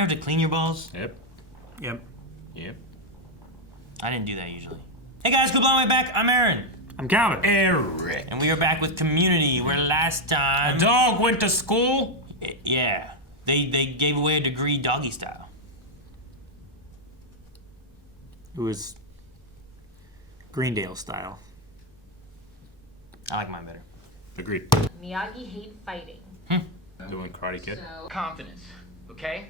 have to clean your balls? Yep. Yep. Yep. I didn't do that usually. Hey guys, good my way back. I'm Aaron. I'm Calvin. Eric. And we are back with Community, where last time... A dog went to school? Yeah. They gave away a degree doggy style. It was Greendale style. I like mine better. Agreed. Miyagi hate fighting. Doing Karate Kid. Confidence, okay?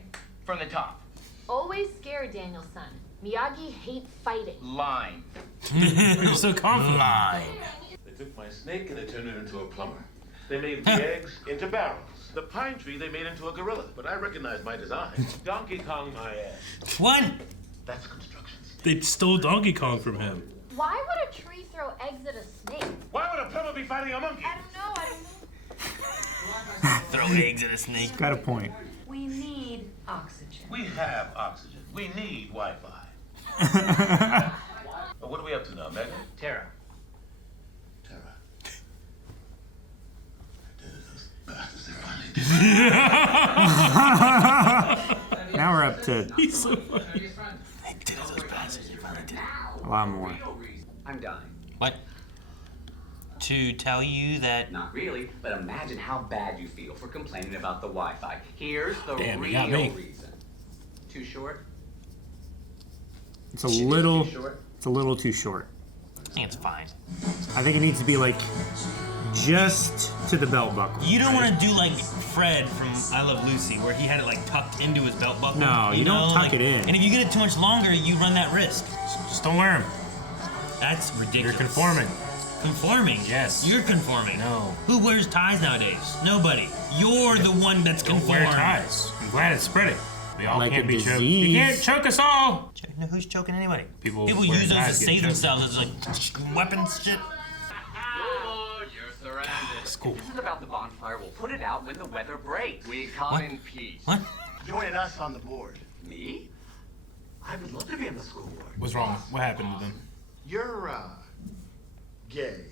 From the top. Always scared Daniel-san. Miyagi hate fighting. Line. You're so confident. Lie. They took my snake and they turned it into a plumber. They made the eggs into barrels. The pine tree they made into a gorilla. But I recognize my design. Donkey Kong my ass. What? That's constructions. They stole Donkey Kong from him. Why would a tree throw eggs at a snake? Why would a plumber be fighting a monkey? I don't know. Throw eggs at a snake. Got a point. We need oxygen. We have oxygen. We need Wi-Fi. But what are we up to now, Megan? Tara. Tara. Those bastards, they finally did it. Now we're up to He's so funny. They did it, those bastards. They finally did it. a lot more. I'm dying. What? To tell you that... Not really, but imagine how bad you feel for complaining about the Wi-Fi. Here's the Damn, you got real me. reason. Too short? It's a little. Too short? It's a little too short. I think it's fine. I think it needs to be like just to the belt buckle. You don't want to do like Fred from I Love Lucy, where he had it like tucked into his belt buckle. No, you don't tuck it in. And if you get it too much longer, you run that risk. Just don't wear him. That's ridiculous. You're conforming. Conforming? Yes. You're conforming. No. Who wears ties nowadays? Nobody. You're the one that's Don't conformed. wear ties. I'm glad it's spreading. We all Like can't a be choked. disease. You can't choke us all. No, who's choking anybody? People use wearing those to ties get save choked. themselves as like weapons shit. Oh, you're surrounded. School. This is about the bonfire. We'll put it out when the weather breaks. We come What? in peace. What? Join us on the board. Me? I would love to be on the school board. What's wrong? What happened with him? You're, gay,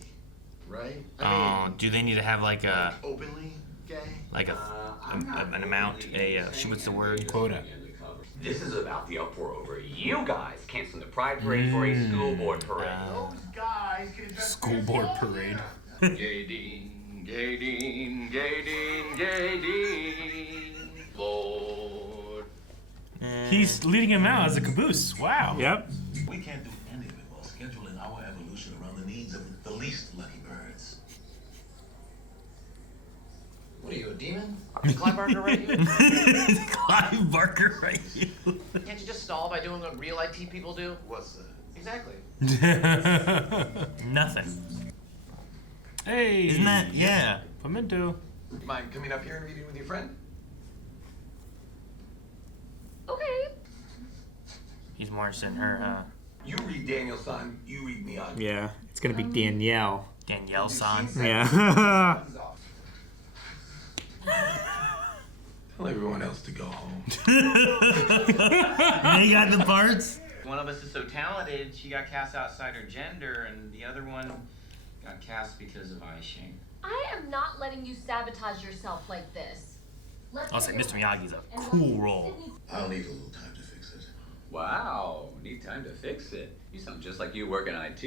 right? Oh, do they need to have like a Openly gay? an amount? What's the word? Quota. This is about the uproar over you guys canceling the pride parade for a school board parade. Those guys can just School board parade. Gay Dean, Gay Dean, Gay Dean, Gay Dean, Lord. He's leading him out as a caboose. Wow. Yep. We can't do any of it while scheduling our evolution around the needs of the least lucky birds. What are you, a demon? Did Clive Barker write you? Clive Barker, right? Can't you just stall by doing what real IT people do? What's that? Exactly. Nothing. Hey. Isn't that? Yeah. Pimento. You mind coming up here and meeting with your friend? Okay. He's more interested in her, You read Daniel-san, you read Miyagi. Yeah. It's gonna be Danielle. Danielle-san. Yeah. Tell everyone else to go home. They got the parts? One of us is so talented, she got cast outside her gender, and the other one got cast because of eye shame. I am not letting you sabotage yourself like this. I'll say Mr. Miyagi's a cool role. I'll need a little time to fix it. Wow, need time to fix it. You sound just like you work in IT.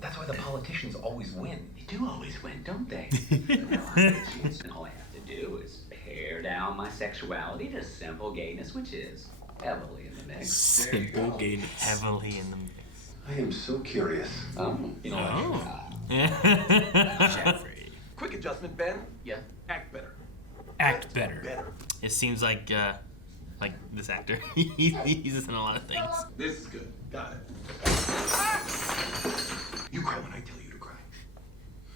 That's why the politicians always win. They do always win, don't they? And all I have to do is pare down my sexuality to simple gayness, which is heavily in the mix. Simple gayness. Heavily in the mix. I am so curious. You know Jeffrey. Quick adjustment, Ben. Yeah. Act better. Act better. Better. It seems like this actor. He's just in a lot of things. This is good. Got it. You cry when I tell you to cry.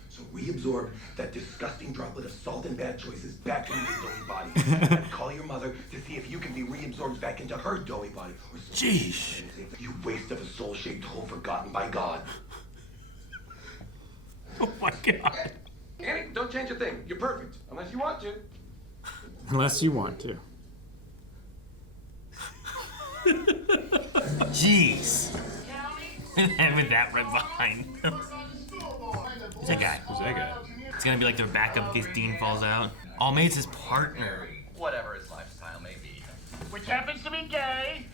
So reabsorb that disgusting droplet of salt and bad choices back into your doughy body. Call your mother to see if you can be reabsorbed back into her doughy body. Or Jeez. You waste of a soul-shaped hole forgotten by God. Oh my god. Annie, don't change a thing. You're perfect. Unless you want to. Unless you want to. Jeez. With that right behind him. Who's that guy? Who's that guy? It's gonna be like their backup in case Dean falls out. Oh, maybe it's his partner. Whatever, it's life. which happens to be gay,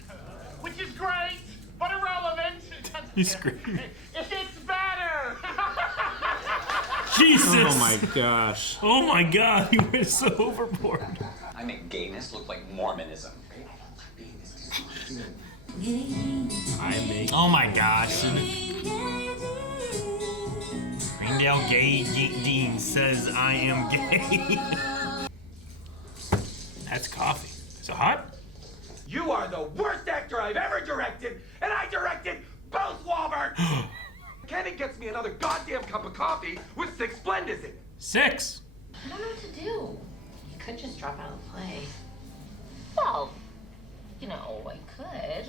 which is great, but irrelevant. He's screaming. It's better. Jesus! Oh my gosh. Oh my god, he went so overboard. I make gayness look like Mormonism. I make. Oh my gosh. Greendale Gay Dean says I am gay. That's coffee. Is it hot? You are the worst actor I've ever directed, and I directed both Wahlberg! Kenny gets me another goddamn cup of coffee with 6 Splendas in it. 6. I don't know what to do. You could just drop out of the play. Well, you know, I could.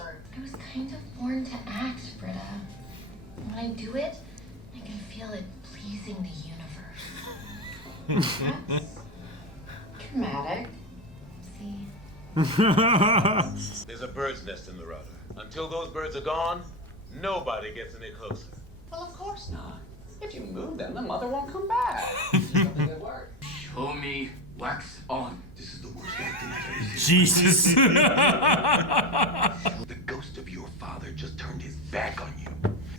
Or I was kind of born to act, Britta. When I do it, I can feel it pleasing the universe. That's dramatic. See? There's a bird's nest in the router. Until those birds are gone, nobody gets any closer. Well, of course not. If you move them, the mother won't come back. Something that worked. Show me wax on. This is the worst acting I've ever seen. Jesus. The ghost of your father just turned his back on you.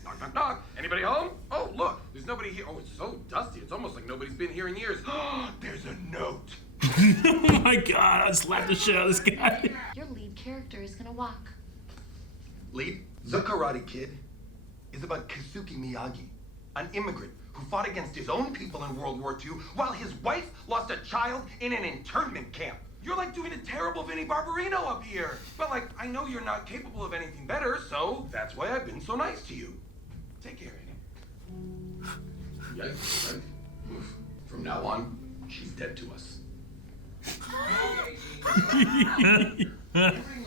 Knock, knock, knock. Anybody home? Oh, look, there's nobody here. Oh, it's so dusty. It's almost like nobody's been here in years. There's a note. Oh my god, I slapped the shit out of this guy. Your lead character is gonna walk. Lead? The Karate Kid is about Kazuki Miyagi, an immigrant who fought against his own people in World War II while his wife lost a child in an internment camp. You're like doing a terrible Vinnie Barbarino up here. But like, I know you're not capable of anything better, so that's why I've been so nice to you. Take care, Annie. Yikes, right? From now on, she's dead to us.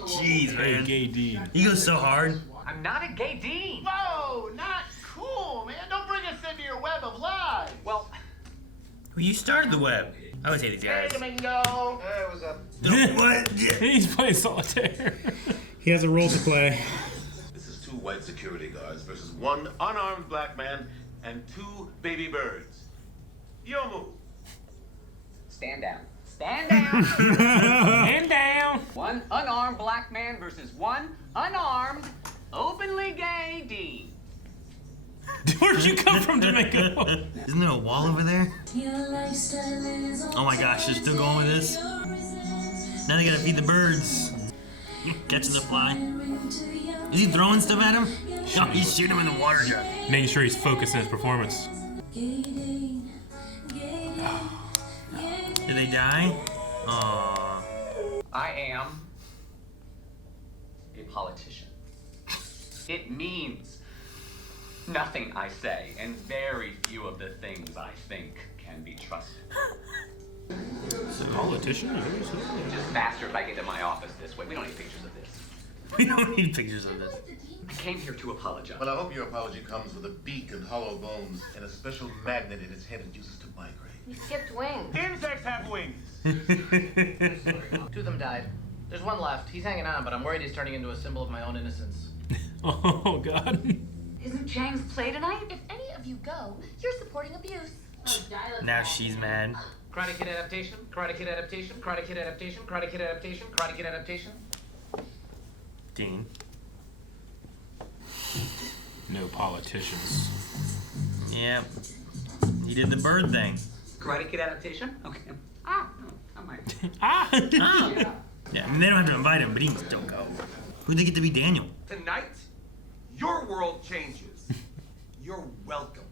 Jeez, Hey, man. gay Dean. He goes so hard. I'm not a gay dean. Whoa, not cool, man. Don't bring us into your web of lies. Well, Well, you started the web. I always hate these Hey, guys. Domingo. hey, what's up? What? He's playing solitaire. He has a role to play. This is 2 white security guards versus 1 unarmed black man and 2 baby birds. Your move. Stand down. Stand down. And down. 1 unarmed black man versus 1 unarmed, openly gay dean. Where'd you come from, Jamaica? Isn't there a wall over there? Oh my gosh, they're still going with this? Now they gotta feed the birds. Catching the fly. Is he throwing stuff at him? No, he's shooting him in the water gun. Making sure he's focused in his performance. Did they die? Aww. I am a politician. It means nothing I say, and very few of the things I think can be trusted. Politician? Just faster if I get to my office this way. We don't need pictures of this. We don't need pictures of this. I came here to apologize. Well, I hope your apology comes with a beak and hollow bones and a special magnet in its head it uses to migrate. You skipped wings. Insects have wings. 2 of them died. There's 1 left. He's hanging on, but I'm worried he's turning into a symbol of my own innocence. Oh god. Isn't Chang's play tonight? If any of you go, you're supporting abuse. Now she's mad. Karate Kid adaptation, Karate Kid adaptation, Karate Kid adaptation, Karate Kid adaptation, Karate Kid adaptation. Dean. No politicians. Yeah. He did the bird thing. Karate Kid adaptation? Okay. Ah, no, I might. Ah! Ah. Yeah, I mean, they don't have to invite him, but he can still go. Who'd they get to be Daniel? Tonight, your world changes. You're welcome.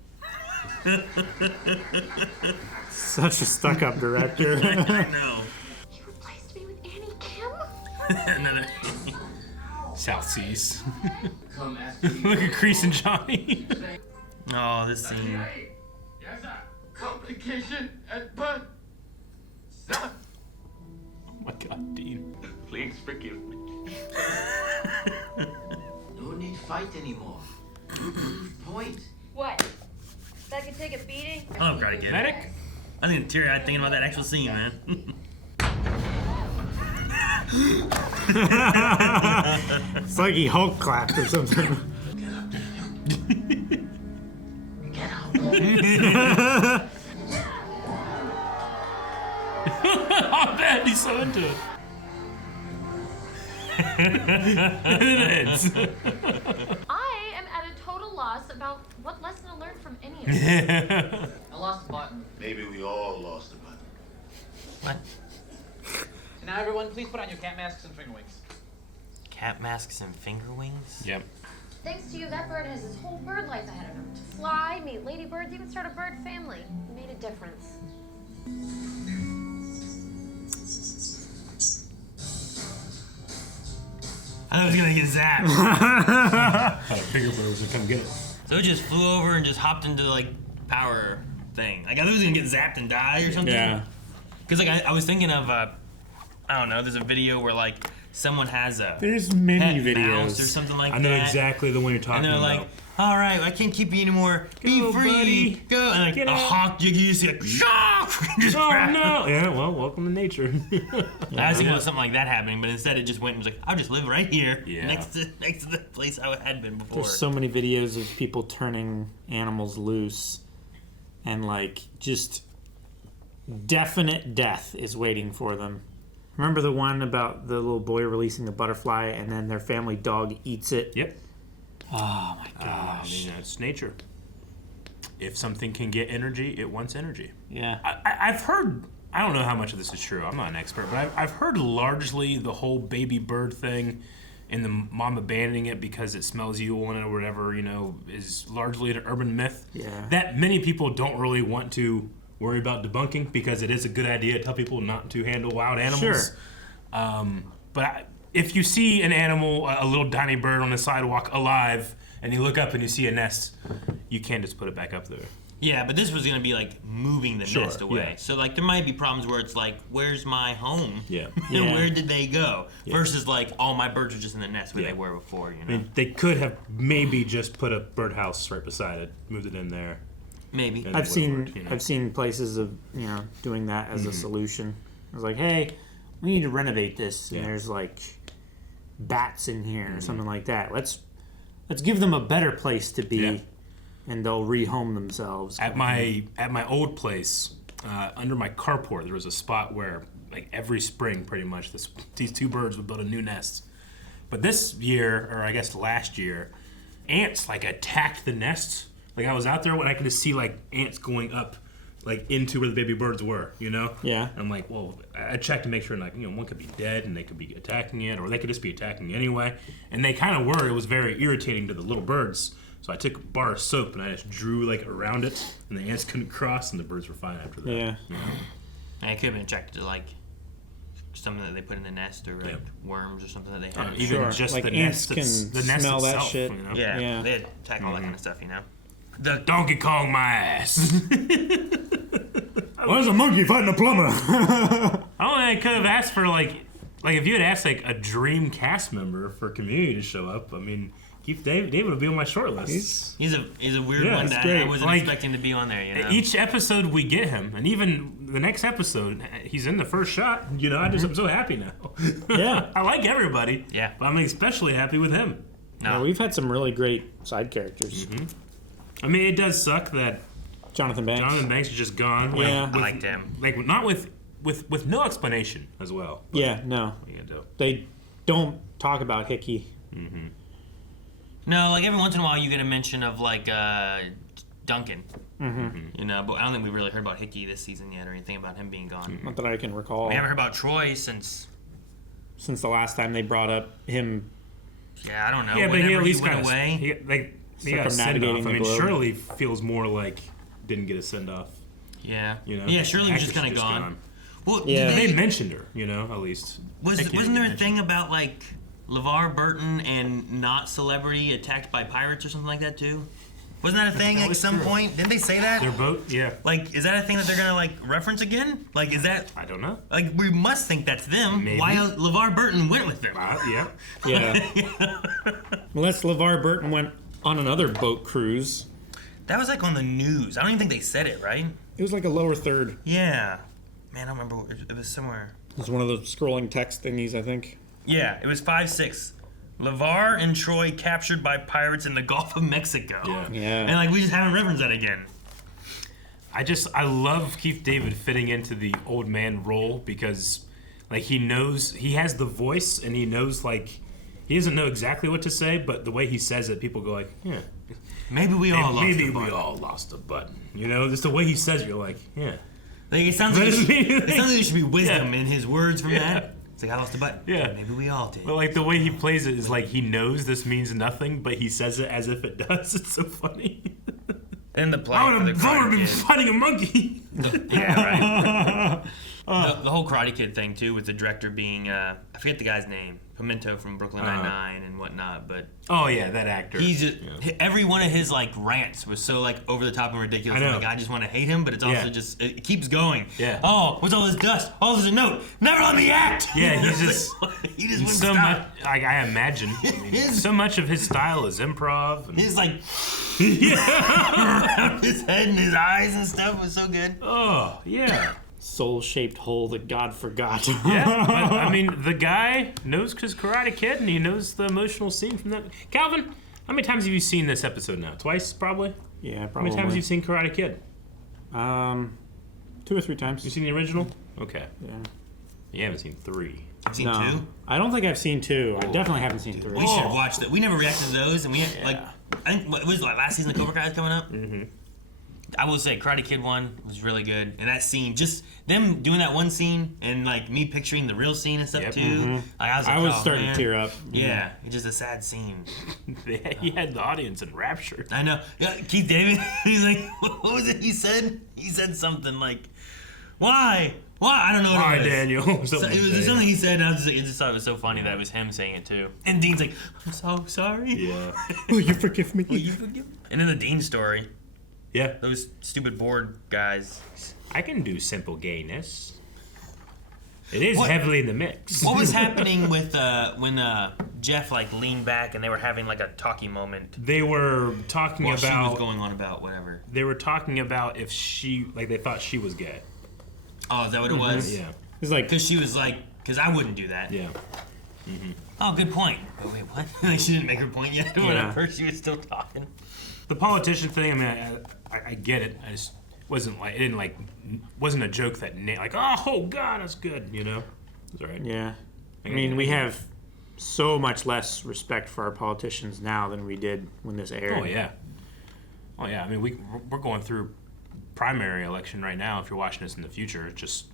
Such a stuck-up director. I know. You replaced me with Annie Kim? Another. South Seas. Come ask Look at Crease and Johnny. Oh, this scene. Yes, sir. Complication at birth. Sir. Oh my god, Dean. Please forgive me. No need to fight anymore. Point. What? That could take a beating? I love Karate Kid. Medic? I think teary-eyed thinking about that actual scene, man. It's like he Hulk clapped or something. Get up. I bet he's so into it. It is. I am at a total loss about what lesson to learn from any of this. I lost a button. Maybe we all lost a button. What? So now everyone, please put on your cat masks and finger wings. Cat masks and finger wings? Yep. Thanks to you, that bird has his whole bird life ahead of him. To fly, meet ladybirds, even start a bird family. It made a difference. I thought I was gonna get zapped. Had a bigger bird was gonna come get it. So it just flew over and just hopped into like power thing. Like I thought it was gonna get zapped and die or something. Yeah. Cause like I was thinking of I don't know. There's a video where like someone has a There's many pet mouse videos. or something like that. I know exactly the one you're talking And they're about. like, all right, I can't keep you anymore. Be Go, free. buddy. Go. And like Get a out. hawk, you just see like, just Oh grab. no! Yeah, well, welcome to nature. I was thinking of something like that happening, but instead it just went and was like, I'll just live right here, Yeah. next to the place I had been before. There's so many videos of people turning animals loose, and like just definite death is waiting for them. Remember the one about the little boy releasing the butterfly, and then their family dog eats it? Yep. Oh my gosh! I mean, it's nature. If something can get energy, it wants energy. Yeah. I've heard, I don't know how much of this is true, I'm not an expert, but I've heard largely the whole baby bird thing and the mom abandoning it because it smells evil in it or whatever, you know, is largely an urban myth. Yeah. That many people don't really want to worry about debunking because it is a good idea to tell people not to handle wild animals. Sure. If you see an animal, a little tiny bird on the sidewalk alive, and you look up and you see a nest, you can't just put it back up there. Yeah, but this was gonna be like moving the Sure, nest away. yeah. So like there might be problems where it's like, where's my home? Yeah. And Yeah. where did they go? Yeah. Versus like all my birds are just in the nest where Yeah. they were before, you I know? mean, they could have maybe just put a birdhouse right beside it, moved it in there. Maybe. And I've it seen would've worked, you know. I've seen places of doing that as a solution. I was like, hey, we need to renovate this, and Yeah. there's like bats in here or something like that. Let's give them a better place to be, Yeah. and they'll rehome themselves. At my old place, under my carport, there was a spot where like every spring, pretty much, these two birds would build a new nest. But this year, or I guess last year, ants like attacked the nest. Like I was out there when I could just see like ants going up, like into where the baby birds were, you know? Yeah. And I'm like, well, I checked to make sure, like, one could be dead and they could be attacking it, or they could just be attacking anyway. And they kind of were. It was very irritating to the little birds. So I took a bar of soap and I just drew like around it, and the ants couldn't cross, and the birds were fine after that. Yeah. You know? And it could have been attracted to like something that they put in the nest or like Yeah. worms or something that they had. Even Sure. just Like the ants nest, the nest smell that itself, shit. You know? Yeah, Yeah. they attack all that kind of stuff, you know? The Donkey Kong my ass. Where's a monkey fighting a plumber? I don't think I could have asked for like if you had asked like a dream cast member for Community to show up. I mean, David would be on my short list. He's a weird Yeah, one it's that great. I wasn't Like, expecting to be on there, you know? Each episode we get him, and even the next episode, he's in the first shot. You know, I'm so happy now. Yeah. I like everybody. Yeah. But I'm especially happy with him. No. Yeah, we've had some really great side characters. I mean, it does suck that Jonathan Banks. Jonathan Banks is just gone. Like, Yeah. I liked him. Like not with no explanation as well. Yeah, no. What are you gonna do? They don't talk about Hickey. No, like every once in a while you get a mention of like Duncan. You know, but I don't think we really heard about Hickey this season yet or anything about him being gone. Not that I can recall. We haven't heard about Troy since, Since the last time they brought up him. yeah, I don't know. Yeah, but he whenever at least went got away. he got a send Circumnavigating off. the I mean, globe. Shirley feels more like didn't get a send off. Yeah. You know, Yeah, Shirley was Actress just kind of is gone. Well, Yeah. did They mentioned her, you know, at least. wasn't there a thing about like LeVar Burton and not celebrity attacked by pirates or something like that too? Wasn't that a thing at was some true. point? Didn't they say that? Their boat, yeah. Like, is that a thing that they're gonna like reference again? Like, is that I don't know. like we must think that's them? Maybe. Why LeVar Burton went with them? Yeah. Yeah. Unless LeVar Burton went on another boat cruise. That was like on the news. I don't even think they said it, right? It was like a lower third. Yeah. Man, I don't remember. It was somewhere. It was one of those scrolling text thingies, I think. Yeah, it was 5-6. LeVar and Troy captured by pirates in the Gulf of Mexico. Yeah. Yeah. And like we just haven't referenced that again. I love Keith David fitting into the old man role because, Like he knows, he has the voice, and he knows like he doesn't know exactly what to say, but the way he says it, people go like, yeah. Maybe we all lost a button. You know, just the way he says it, you're like, yeah. Like, it sounds like there should be wisdom in his words from that. It's like, I lost a button. Yeah. Maybe we all did. But like the way he plays it is like he knows this means nothing, but he says it as if it does. It's so funny. And the play I for would the have Karate been Kid. fighting a monkey. Yeah, right. The whole Karate Kid thing, too, with the director being, I forget the guy's name, Pimento from Brooklyn Nine-Nine and whatnot, but... Oh, yeah, that actor. He's just, every one of his, like, rants was so, like, over the top and ridiculous. I know. Like, I just want to hate him, but it's also just, it keeps going. Yeah. Oh, what's all this dust? Oh, there's a note. Never let me act! Yeah, he's just... he just wouldn't so stop. much, like, I imagine. I mean, so much of his style is improv. And, He's like... around his head and his eyes and stuff was so good. oh, yeah. Soul-shaped hole that God forgot. Yeah, but, I mean, the guy knows his Karate Kid, and he knows the emotional scene from that. Calvin, how many times have you seen this episode now? Twice, probably? Yeah, probably. How many times have you seen Karate Kid? 2 or 3 times. You seen the original? Okay. Yeah. You haven't seen 3. I've seen No. 2. I don't think I've seen 2. I definitely haven't seen 3. We should watch that. We never reacted to those, and we had, like, I think, what was it, like last season of Cobra Kai is coming up? Mm-hmm. I will say Karate Kid 1 was really good, and that scene, just them doing that one scene, and like me picturing the real scene and stuff too. Mm-hmm. Like, I was oh, starting man. to tear up. Yeah, it's just a sad scene. He had the audience enraptured. I know. Yeah, Keith David, he's like, what was it he said? He said something like, why? Why? I don't know what Why, it was. Daniel? It was something he said, and I was just like, I just thought it was so funny that it was him saying it too. And Dean's like, I'm so sorry. Yeah. Will you forgive me? Will you forgive me? And then the Dean story. Yeah. Those stupid board guys. I can do simple gayness. It is What- heavily in the mix. What was happening with when Jeff like leaned back and they were having like a talkie moment? They were talking What she was about. going on about whatever. They were talking about if she, like, they thought she was gay. Oh, is that what it was? Yeah. It's like, Because she was like, because I wouldn't do that. Yeah. Oh, good point. But wait, what? Like, she didn't make her point yet. Yeah. Whatever. She was still talking. The politician thing. I mean, I get it. I just wasn't like, it didn't like, wasn't a joke that like, oh God, that's good. You know. It's all right. yeah. I mean, we have so much less respect for our politicians now than we did when this aired. Oh yeah. Oh yeah. I mean, we're going through primary election right now. If you're watching this in the future, it's just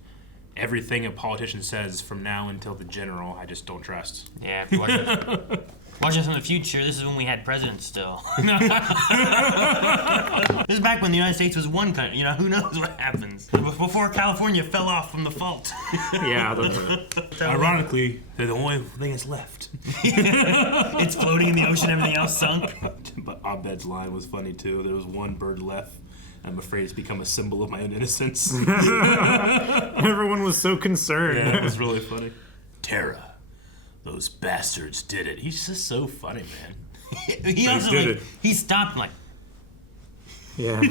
everything a politician says from now until the general, I just don't trust. Yeah, if you watch us in the future, this is when we had presidents still. This is back when the United States was one country. You know, who knows what happens. Before California fell off from the fault. Yeah. Ironically, they're the only thing that's left. It's floating in the ocean, everything else sunk. But Abed's line was funny too. There was one bird left. I'm afraid it's become a symbol of my own innocence. Everyone was so concerned. Yeah, it was really funny. Tara, those bastards did it. He's just so funny, man. He also did like, it. he stopped like, Yeah.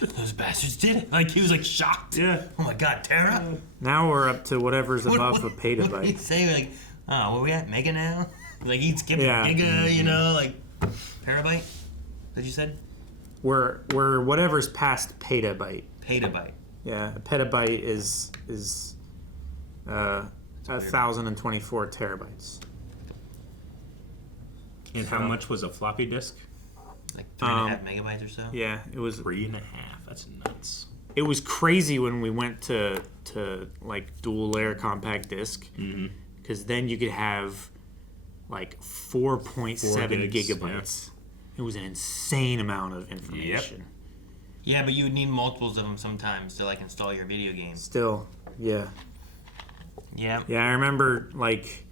those bastards did it. Like he was like shocked. Yeah. Oh my God, Tara. Now we're up to whatever's above a What did he petabyte. say? Like, oh, where we at? Mega now? Like he'd skip Yeah. giga, you know, like terabyte. That you said? We're whatever's past petabyte. Petabyte. Yeah, a petabyte is 1,024 terabytes. And how much was a floppy disk? Like 3.5 megabytes or so. Yeah, it was 3.5. That's nuts. it was crazy when we went to like dual layer compact disc, because then you could have like 4.7 gigs, gigabytes. It was an insane amount of information. Yeah, but you would need multiples of them sometimes to like install your video games. Still, yeah. Yeah. Yeah, I remember like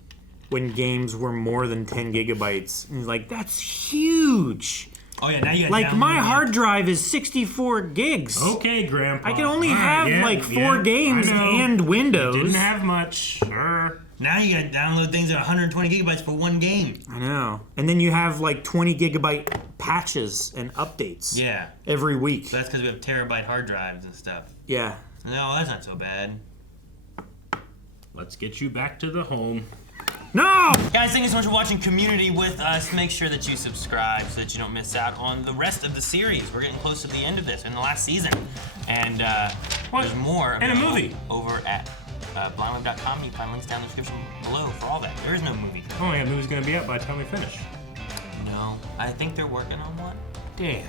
when games were more than 10 gigabytes. And like, that's huge. Oh yeah, now you got Like my hard drive is 64 gigs. Okay, Grandpa. I can only All right, have yeah, like 4 games I know. and Windows. Didn't have much. Now you gotta download things at 120 gigabytes for one game. I know. And then you have like 20 gigabyte patches and updates. Yeah. Every week. So that's because we have terabyte hard drives and stuff. Yeah. No, that's not so bad. Let's get you back to the home. No! Guys, thank you so much for watching Community with us. Make sure that you subscribe so that you don't miss out on the rest of the series. We're getting close to the end of this, in the last season. And there's more And a movie. over at blindweb.com. You can find links down in the description below for all that. There is no movie. Oh yeah, movie's gonna be out by the time we finish. No, I think they're working on one. Damn.